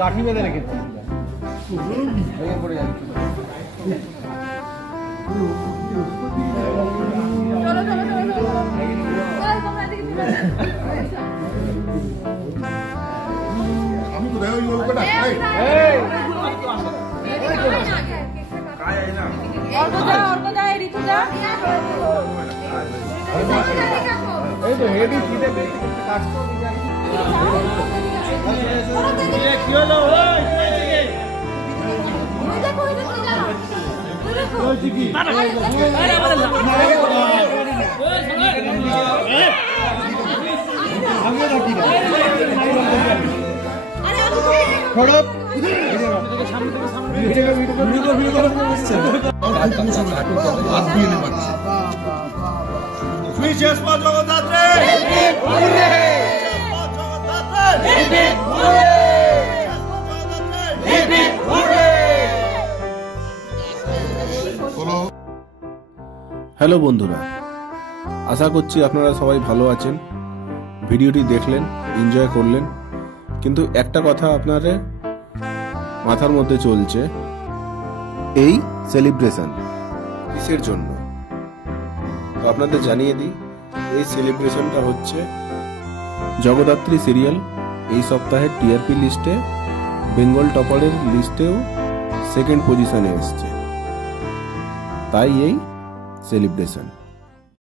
কাঠি বেঁধে রেখেছি ভেঙে পড়ে যাচ্ছে। আমি তো ওই লোকটা এই তো হেডি খিদে কাজ কি হলো হ্যালো বন্ধুরা, আশা করছি আপনারা সবাই ভালো আছেন। ভিডিওটি দেখলেন, এনজয় করলেন, কিন্তু একটা কথা আপনাদের মাথার মধ্যে চলছে, এই সেলিব্রেশন কিসের জন্য? তো আপনাদের জানিয়ে দিই, এই সেলিব্রেশনটা হচ্ছে জগদ্ধাত্রী সিরিয়াল এই সপ্তাহের টিআরপি লিস্টে বেঙ্গল টপারের লিস্টেও সেকেন্ড পজিশনে এসছে, তাই এই সেলিব্রেশন।